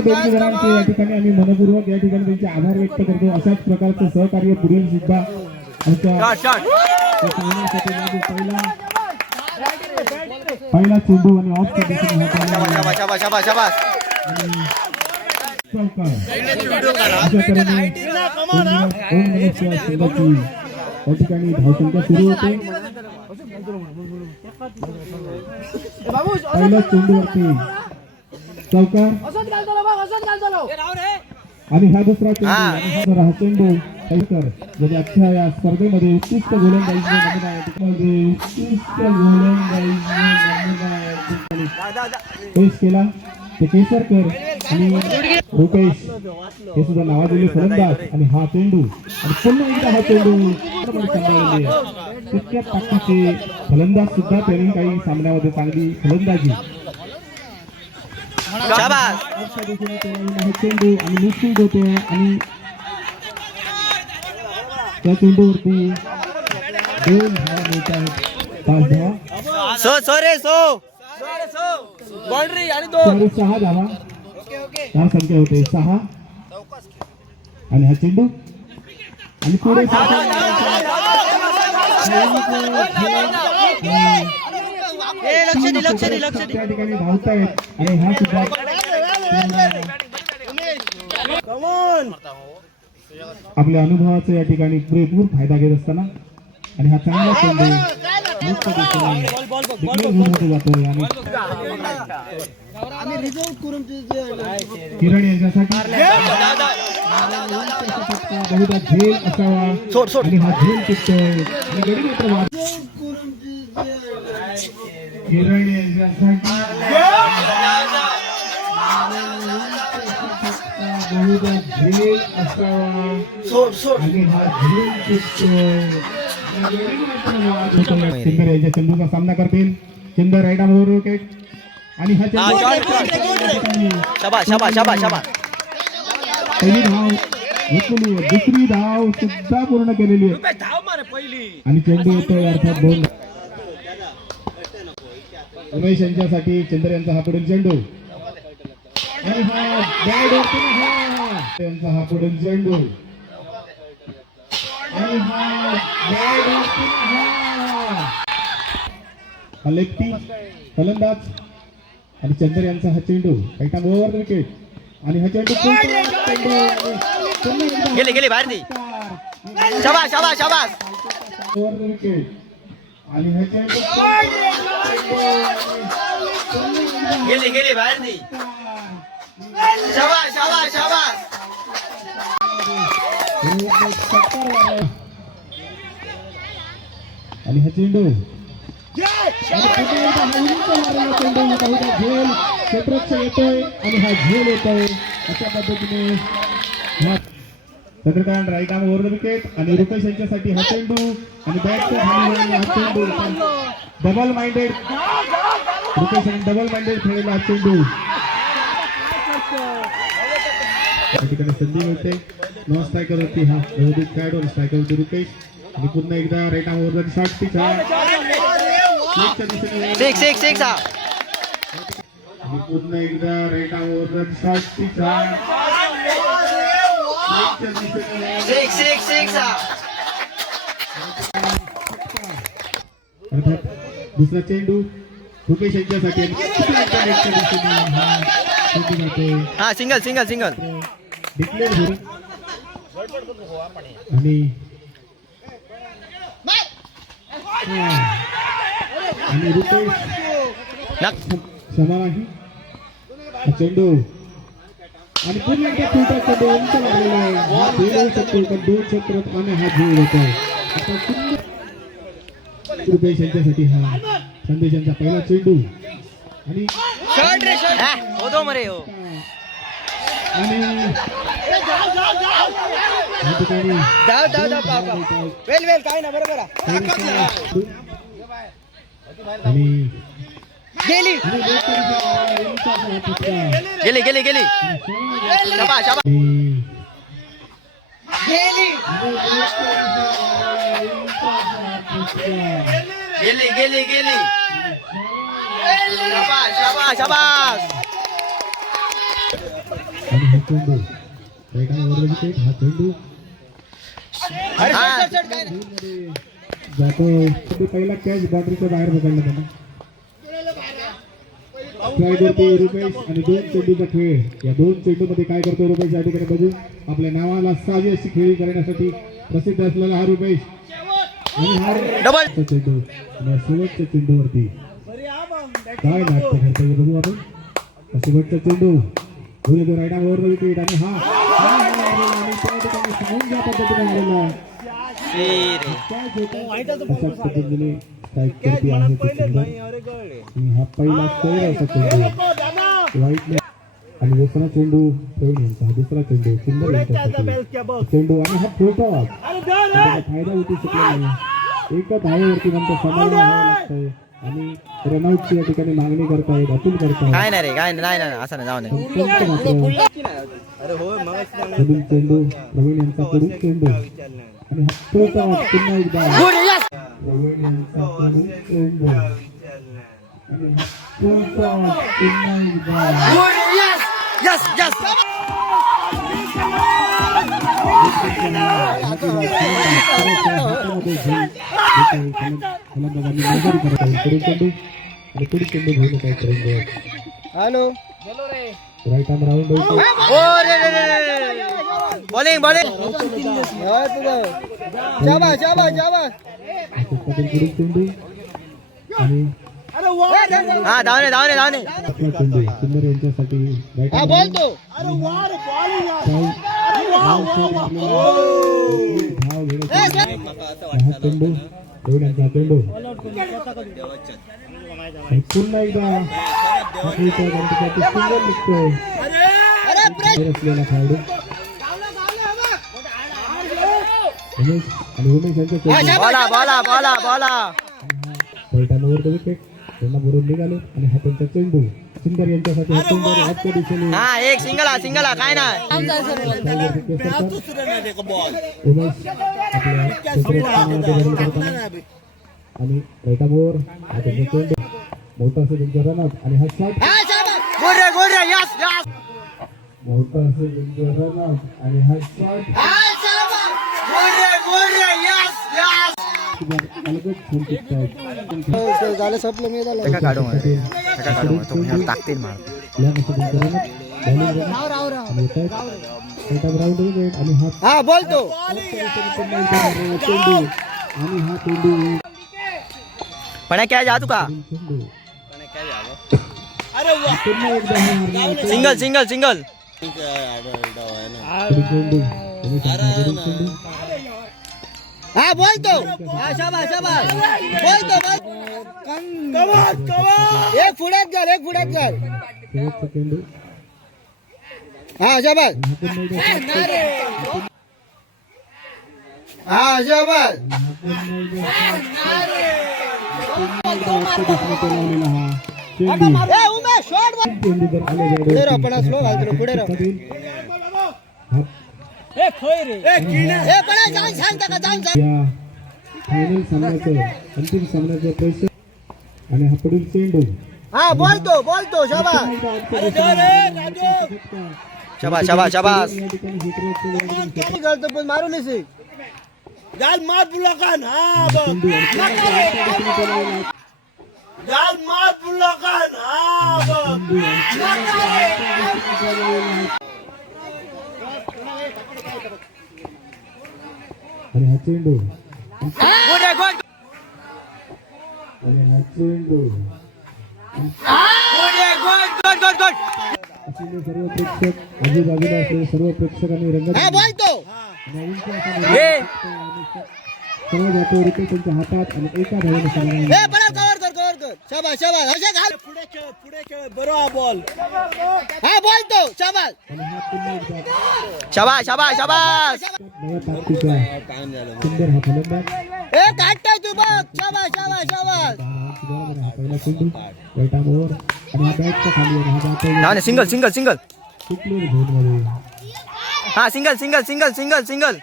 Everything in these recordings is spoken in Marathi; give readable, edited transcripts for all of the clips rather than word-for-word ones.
दोन्ही जणांचे या ठिकाणी आम्ही मनपूर्वक या ठिकाणी त्यांचे आभार व्यक्त करतो. अशाच प्रकारचं सहकार्य पुढील सुद्धा आमच्या पहिला चेंडू आणि ऑफ या ठिकाणी धावसंख्या सुरू होते. पहिला चेंडूवरती चौकार आणि हा दुसरा चेंडू आणि हा चेंडू कैकर ज्याने अख्ख्या या स्पर्धेमध्ये उत्कृष्ट गोलंदाजीचा पेश केला. ते केसरकर आणि रुपेश हे सुद्धा नावाजलेले फलंदाज आणि हा चेंडू आणि पुन्हा एकदा हा चेंडू सांभाळलेले तितक्या ताकदीचे फलंदाज सुद्धा त्यांनी काही सामन्यामध्ये चांगली फलंदाजी चेंडू आणि निश्चित होते आणि त्या चेंडूवरती 2 धावा मिळतात. 5 धावा 6 धावा या संख्या होते 6 आणि हा चेंडू आणि पुढे त्या ठिकाणी धावतायत आणि हा सुद्धा आपल्या अनुभवाचा या ठिकाणी पुरेपूर फायदा घेत असताना आणि हा चांगला चेंडू जातोय आणि किरण यांच्यासाठी बहुधा झेल असावा आणि हा झेल टिकतोय किरण यांच्यासाठी बहुधा झेल असावा आणि हा झेल टिकतोय. चिंदर यांच्या चेंडूचा सामना करतील. चिंदर राईट आर्म विकेट आणि हा पहिली धाव घेतलेली आहे. दुसरी धाव सुद्धा पूर्ण केलेली आहे आणि चेंडू येतोय अर्थात 2. उमेश यांच्यासाठी चंद्र यांचा हा पुढील चेंडू आणि हा त्यांचा हा पुढील चेंडू आणि हा लेफ्टी फलंदाज आणि चंद्र यांचा हा चेंडू एका ओव्हर विकेट आणि हा चेंडू गेली बाहेर दी. शाबास शाबास शाबास ओव्हर विकेट आणि हा चेंडू गेली बाहेर दी. शाबास शाबास शाबास आणि हा चेंडू येतोय आणि हा झेल येतोय. अशा पद्धतीने Chandrakant right arm over the wicket आणि रुपेश यांच्यासाठी हा चेंडू आणि बॅटच्या खाली हा चेंडू डबल माइंडेड रुपेश यांनी डबल माइंडेड खेळलेला हा चेंडू या ठिकाणी संधी मिळते. नॉन स्ट्रायकर होती हा खेळाडू स्ट्रायकर होती रुपेश आणि पुन्हा एकदा right arm over the short pitch पुन्हा एकदा right arm over the short pitch दुसरा चेंडू रुपेश यांच्यासाठी सिंगल सिंगल सिंगल डिक्लेअर होईल आणि रुपेश समान आहे चेंडू आणि पुन्हा एकदा छोटा चेंडू उंच लागलेला आहे. हा झेल होऊ शकतो पण 2 क्षेत्रात आणि हा झेल होत आहे. आता सुंदर रुपेश यांच्यासाठी हा संदेश यांचा पहिला चेंडू आणि गेली शाबास शाबास गेली शाबास शाबास शाबास आणि हा चेंडू राईट वर विकेट. हा चेंडू जातो. पहिला कॅच बाउंड्रीच्या बाहेर पकडला त्यांना. स्ट्राईकवरती रुपेश आणि 2 चेंडूचा खेळ. या 2 चेंडूमध्ये काय करतो रुपेश या ठिकाणी बघू. आपल्या नावाला सावी अशी खेळी करण्यासाठी प्रसिद्ध असलेला हा रुपेश आणि हा डबल चेंडू आणि शेवटच्या चेंडूवरती काय नाटक करता येईल बघू आपण. शेवटचा चेंडू दोन्ही तो राईडावर विकेट आणि हा त्या ठिकाणी सांगून ज्या पद्धतीने आलेला आहे अशाच पद्धतीने स्ट्राईक करती आहे तो चेंडू. आणि हा पहिला चौरा असा चेंडू वाईट नाही. आणि दुसरा चेंडू प्रवीण यांचा. हा दुसरा चेंडू सुंदर यांच्यासाठी चेंडू आणि हा फुलटॉस फायदा उठू शकला नाही. एका धावेवरती नंतर समाधान व्हावं लागतंय आणि रनआउटची या ठिकाणी मागणी करतायत. अतुल करतायत. काय नाही रे काय नाही असं नाही जाऊ नये. पुढील चेंडू प्रवीण यांचा. पुढील चेंडू आणि हा फुलटॉस पुन्हा एकदा प्रवीण यांचा. पुढील चेंडू आणि हा फुलटॉस पुन्हा एकदा. Yes yes hello right arm round होतो. बॉलिंग बॉलिंग शाबाश शाबाश शाबाश. पुढील चेंडू आणि हा धावणे धावणे धावणे आपला चेंडू सुंदर यांच्यासाठी राईट आर्म बोलतो धाव घेण्यासाठी हा चेंडू प्रवीण यांचा चेंडू आणि पुन्हा एकदा आपल्या गणपतीसाठी सुंदर निघतोय असलेला खेळाडू उमेश. आणि उमेश यांचा चेंडू बोला बोला बोला बोला पैठणवर विकेट त्यांना बरोबर निघाले. आणि हा त्यांचा चेंडू सुंदर यांच्यासाठी हा चेंडू आजच्या दिशेने हा एक सिंगल हा काय नाही. उमेश आपल्या क्षेत्ररक्षणामध्ये बदल करताना आणि पैठावर हा त्यांचा चेंडू मोठा असेल त्यांचा रनआउट आणि हा शॉट गुड रे यस यस मोठा असेल त्यांचा रनआउट आणि हा शॉट गुड रे यस यस अलगद खेळ टिकतायत. झालं संपलं मी झालं. एका काढू तो म्हणजे ताकदीन मार आणि हा बोलतो चेंडू आणि हा चेंडू पण काय जातू का चेंडू पुन्हा एकदा हा हारणार. सिंगल सिंगल सिंगल चेंडू चेंडू हा बोलतो हा शाबाश शाबाश बोलतो एक पुढ्यात घाल एक पुढ्यात घाल. शेवटचा चेंडू हा शाबाश हा शाबाश. ए उमेश शॉट पुढे राह पण स्लो घालतो पुढे राह. फायनल सामन्याचं अंतिम सामन्याचं पैसे आणि हा पुढील चेंडू हा बोलतो बोलतो शाबाश शाबाश शाबाश शाबाश घालतो पण मारू नये गाल मार बुलाकान. हा गाल मार बुलाकान. हा आणि हा चेंडू गुड रे गुड आणि हा चेंडू गुड रे गुड गुड गुड असलेले सर्व प्रेक्षक आजूबाजूला असलेले सर्व प्रेक्षकांनी रंगत हा बोलतो सर्व जातो रिकेट त्यांच्या हातात आणि एका धावेने समाधान. ए बरा कव्हर कर कव्हर कर शाबाश शाबाश अशा घाल पुढे खेळ बरोबर बॉल. हा बोलतो शाबाश आणि हा पुन्हा एकदा शाबाश शाबाश शाबाश नव्या ताकदीचा सुंदर हा फलंदाज. ए काढताय तू बघ शाबाश शाबाश शाबाश. हा पहिला चेंडू राईट आर्मवर आणि हा बॅटच्या खाली आणि हा जातो धावणे सिंगल सिंगल सिंगल सुटलेली झोनमध्ये. हा single single single single single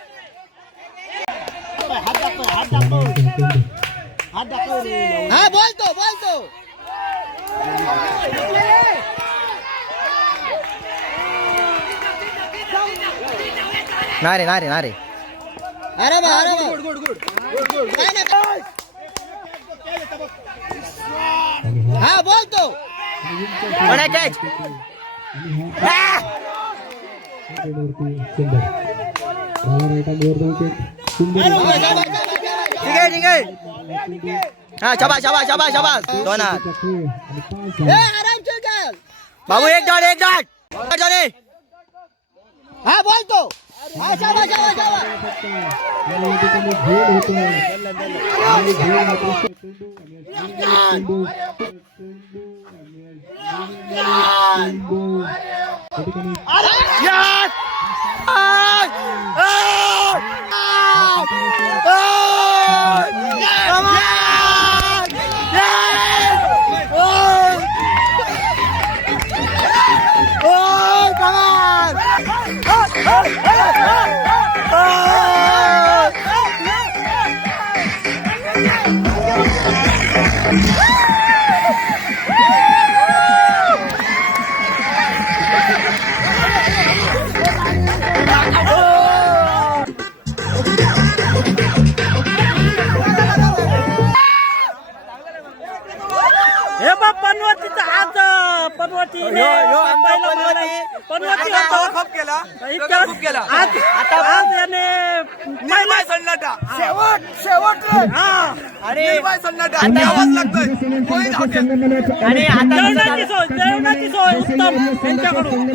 हा बोलतो बोलतो नाही रे अरे बा काय ना हा बोलतो पण कॅच ठीक आहे हा शाबास दोन हात आराम कर बाबू एक डाट जाणे हा बोलतो हा शाबाश हे बघ पनवतीचा आज पनवती आज याने पहिला सन्नाटा शेवट जेवणाची सोय उत्तम यांच्याकडून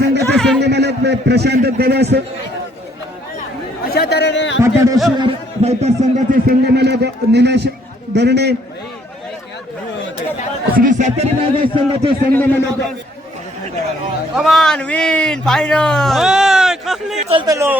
संघाचे संघमालक प्रशांत गवास अशा तऱ्हेने पाटाडेश्वर फायटर संघाचे संघमालक निलेश धरणे श्री सातेरी नागरिक संघाचे संघमालक कमान विन फायनल कसली चलते लो